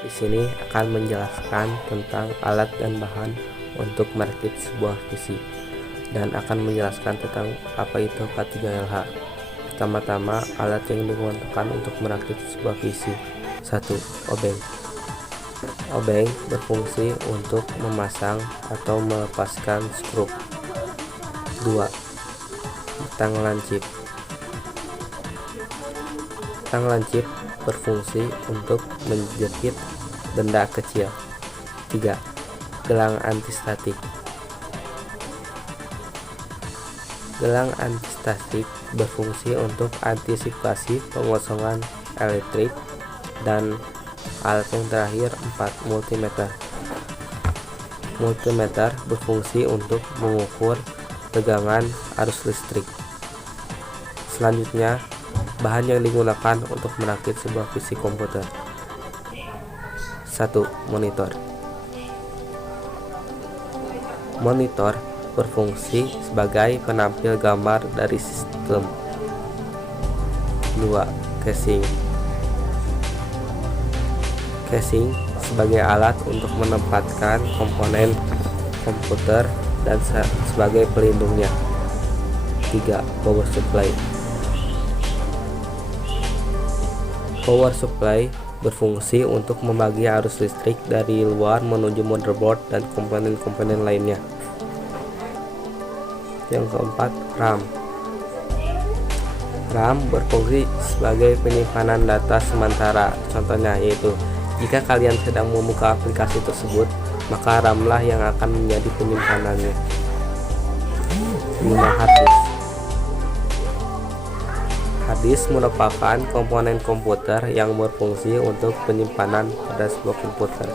Di sini akan menjelaskan tentang alat dan bahan untuk merakit sebuah PC dan akan menjelaskan tentang apa itu K3LH. Pertama-tama, alat yang digunakan untuk merakit sebuah PC. 1. Obeng. Obeng berfungsi untuk memasang atau melepaskan skru. 2. Batang lancip. Batang lancip berfungsi untuk menjepit benda kecil. 3. Gelang antistatik. Gelang antistatik berfungsi untuk antisipasi pengosongan elektrik. Dan alat yang terakhir 4. Multimeter. Multimeter berfungsi untuk mengukur tegangan arus listrik. Selanjutnya, bahan yang digunakan untuk merakit sebuah PC komputer. 1. Monitor. Monitor berfungsi sebagai penampil gambar dari sistem. 2. Casing. Casing sebagai alat untuk menempatkan komponen komputer dan sebagai pelindungnya. 3. Power supply. Power supply berfungsi untuk membagi arus listrik dari luar menuju motherboard dan komponen-komponen lainnya. Yang keempat, RAM. RAM berfungsi sebagai penyimpanan data sementara. Contohnya yaitu, jika kalian sedang membuka aplikasi tersebut, maka RAM lah yang akan menjadi penyimpanannya. 5. Hard disk. Hard disk merupakan komponen komputer yang berfungsi untuk penyimpanan pada sebuah komputer.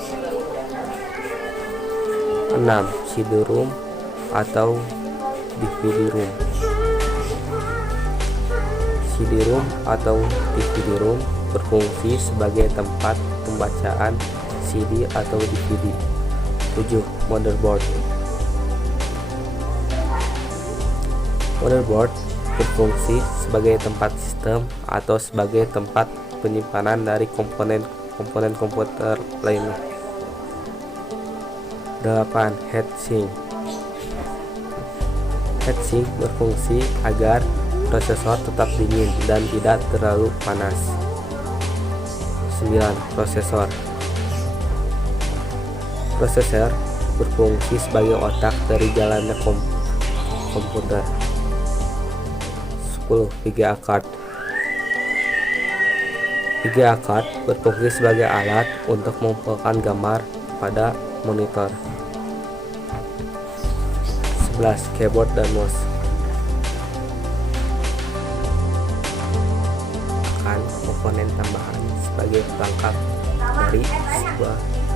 6. CD-ROM atau DVD-ROM. CD-ROM atau DVD-ROM berfungsi sebagai tempat pembacaan CD atau DVD. 7. Motherboard. Motherboard berfungsi sebagai tempat sistem atau sebagai tempat penyimpanan dari komponen komputer lainnya. 8. Heatsink. Heatsink berfungsi agar prosesor tetap dingin dan tidak terlalu panas. 9. Prosesor. Prosesor berfungsi sebagai otak dari jalannya komputer. 10. VGA card. VGA card berfungsi sebagai alat untuk mengumpulkan gambar pada monitor. 11. Keyboard dan mouse. Komponen tambahan sebagai pelengkap dari sebuah PC.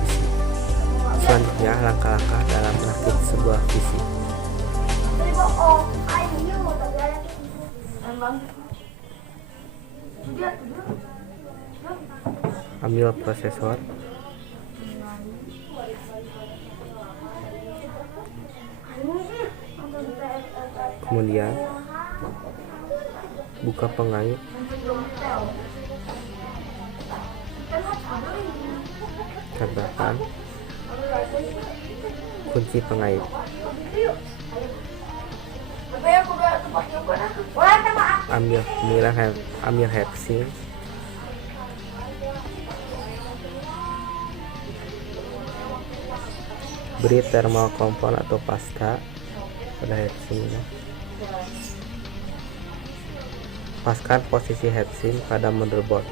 Selanjutnya, langkah-langkah dalam merakit sebuah PC. Ambil prosesor, kemudian buka pengait, tambahkan kunci pengait. Ambil heatsink, beri thermal compound atau pasta pada heatsinknya. Paskan posisi heatsink pada motherboard.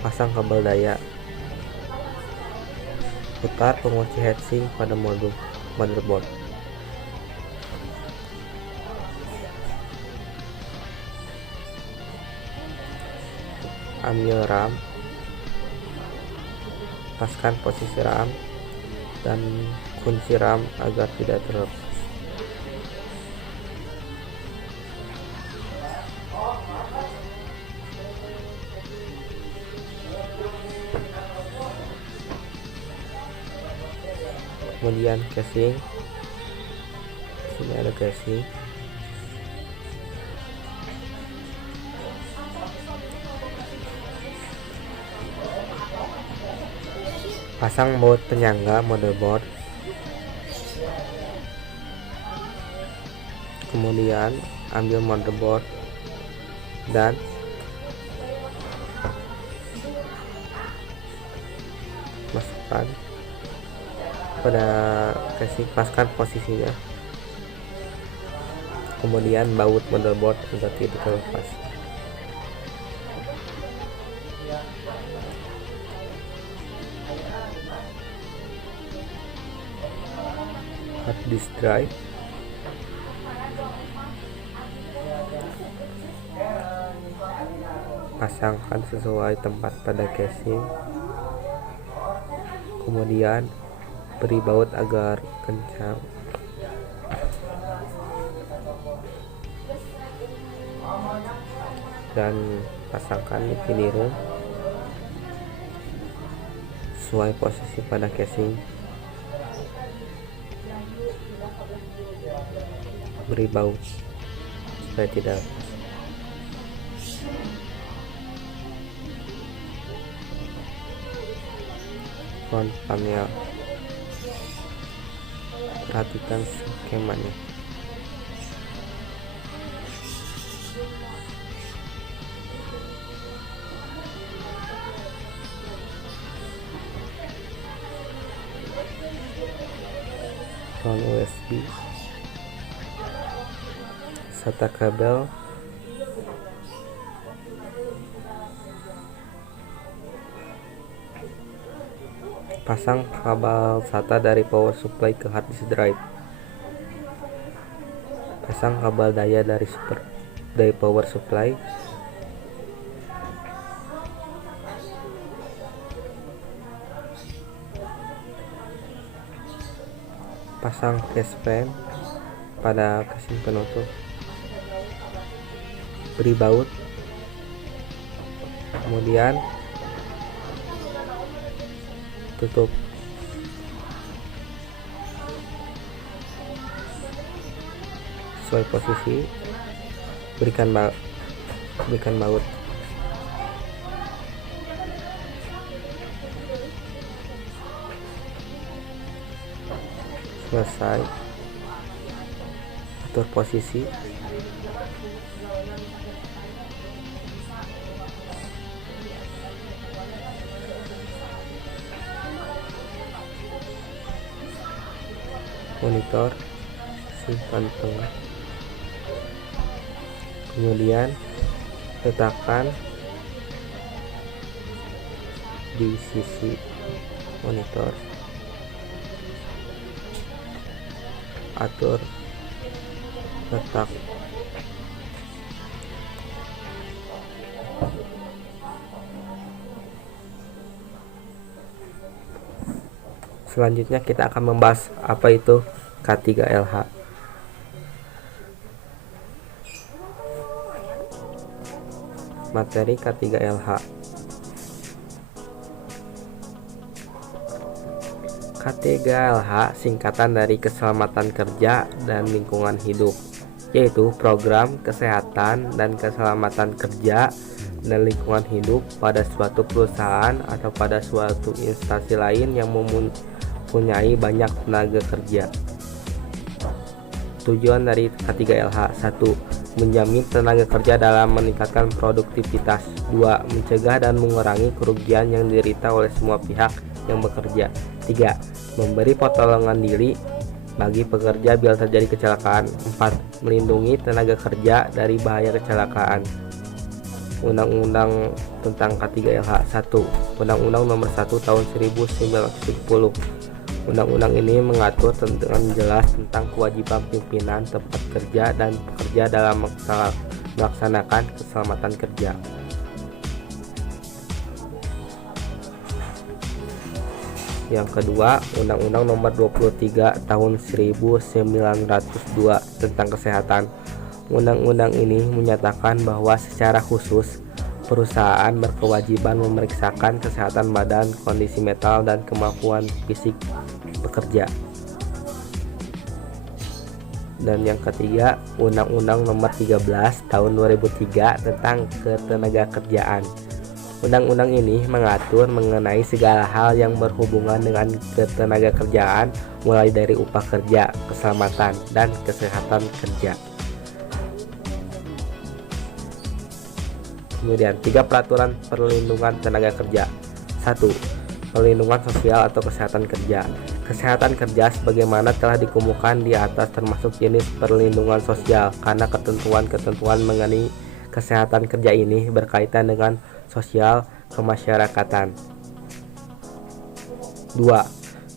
Pasang kabel daya. Putar pengunci heatsink pada motherboard. Ambil RAM. Paskan posisi RAM dan kunci RAM agar tidak terlepas. Kemudian casing, sini ada casing. Pasang baut penyangga motherboard, kemudian ambil motherboard dan masukkan pada casing, paskan posisinya, kemudian baut motherboard agar tidak terlepas. Hard disk drive, pasangkan sesuai tempat pada casing, kemudian beri baut agar kencang, dan pasangkan di pin room sesuai posisi pada casing. Beri baut supaya tidak lepas. Front panel, perhatikan skemanya. Front USB, SATA kabel, pasang kabel SATA dari power supply ke hard disk drive, pasang kabel daya dari power supply, pasang case fan pada casing penutup, beri baut, kemudian tutup. Sesuai posisi, berikan baut. Selesai, atur posisi, monitor simpan tengah, kemudian letakkan di sisi monitor, atur letak selanjutnya kita akan membahas apa itu K3LH. Materi K3LH. K3LH singkatan dari Keselamatan Kerja dan Lingkungan Hidup, yaitu program kesehatan dan keselamatan kerja dan lingkungan hidup pada suatu perusahaan atau pada suatu instansi lain yang mempunyai banyak tenaga kerja. Tujuan dari K3LH: 1. Menjamin tenaga kerja dalam meningkatkan produktivitas. 2. Mencegah dan mengurangi kerugian yang diderita oleh semua pihak yang bekerja. 3. Memberi pertolongan diri bagi pekerja bila terjadi kecelakaan. 4. Melindungi tenaga kerja dari bahaya kecelakaan. Undang-Undang tentang K3LH. 1. Undang-Undang Nomor 1 Tahun 1970. Undang-undang ini mengatur dengan jelas tentang kewajiban pimpinan tempat kerja dan pekerja dalam melaksanakan keselamatan kerja. Yang kedua, Undang-Undang Nomor 23 Tahun 1902 tentang kesehatan. Undang-undang ini menyatakan bahwa secara khusus perusahaan berkewajiban memeriksakan kesehatan badan, kondisi mental, dan kemampuan fisik pekerja. Dan yang ketiga, Undang-Undang Nomor 13 Tahun 2003 tentang Ketenagakerjaan. Undang-undang ini mengatur mengenai segala hal yang berhubungan dengan ketenagakerjaan, mulai dari upah kerja, keselamatan, dan kesehatan kerja. Kemudian 3 peraturan perlindungan tenaga kerja. 1. Perlindungan sosial atau kesehatan kerja. Kesehatan kerja sebagaimana telah dikemukakan di atas termasuk jenis perlindungan sosial, karena ketentuan-ketentuan mengenai kesehatan kerja ini berkaitan dengan sosial kemasyarakatan. 2.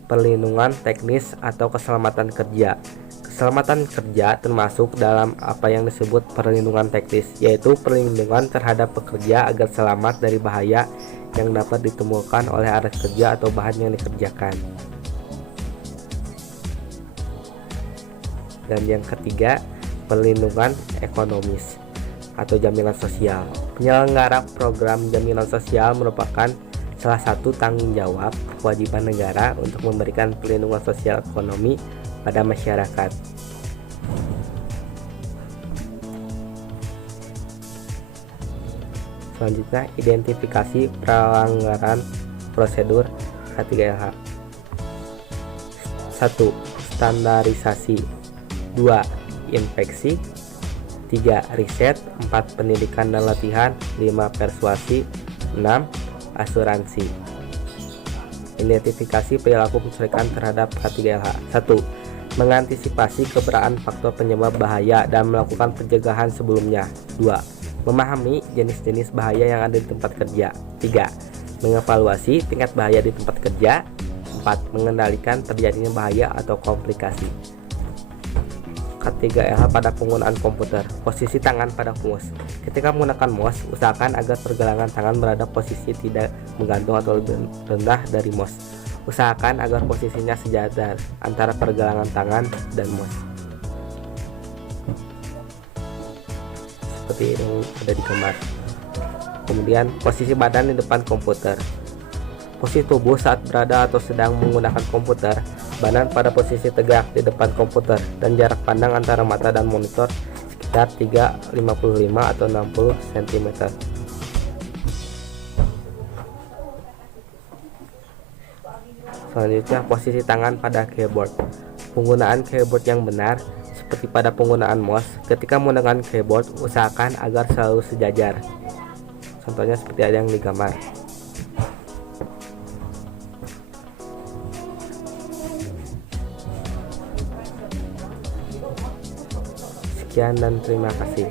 Perlindungan teknis atau keselamatan kerja. Keselamatan kerja termasuk dalam apa yang disebut perlindungan teknis, yaitu perlindungan terhadap pekerja agar selamat dari bahaya yang dapat ditemukan oleh alat kerja atau bahan yang dikerjakan. Dan yang ketiga, perlindungan ekonomis atau jaminan sosial. Penyelenggara program jaminan sosial merupakan salah satu tanggung jawab kewajiban negara untuk memberikan perlindungan sosial ekonomi pada masyarakat. Selanjutnya, identifikasi pelanggaran prosedur K3LH. 1. Standarisasi. 2. Inspeksi. 3. Riset. 4. Pendidikan dan latihan. 5. Persuasi. 6. Asuransi. Identifikasi perilaku penculikan terhadap K3LH. 1. Mengantisipasi keberadaan faktor penyebab bahaya dan melakukan pencegahan sebelumnya. 2. Memahami jenis-jenis bahaya yang ada di tempat kerja. 3. Mengevaluasi tingkat bahaya di tempat kerja. 4. Mengendalikan terjadinya bahaya atau komplikasi. K3LH pada penggunaan komputer. Posisi tangan pada mouse. Ketika menggunakan mouse, usahakan agar pergelangan tangan berada posisi tidak menggantung atau lebih rendah dari mouse. Usahakan agar posisinya sejajar antara pergelangan tangan dan mouse, seperti yang ada di gambar. Kemudian posisi badan di depan komputer. Posisi tubuh saat berada atau sedang menggunakan komputer. Badan pada posisi tegak di depan komputer dan jarak pandang antara mata dan monitor sekitar 3,55 atau 60 cm. Selanjutnya, posisi tangan pada keyboard. Penggunaan keyboard yang benar seperti pada penggunaan mouse. Ketika menggunakan keyboard, usahakan agar selalu sejajar. Contohnya seperti ada yang digambar. Sekian dan terima kasih.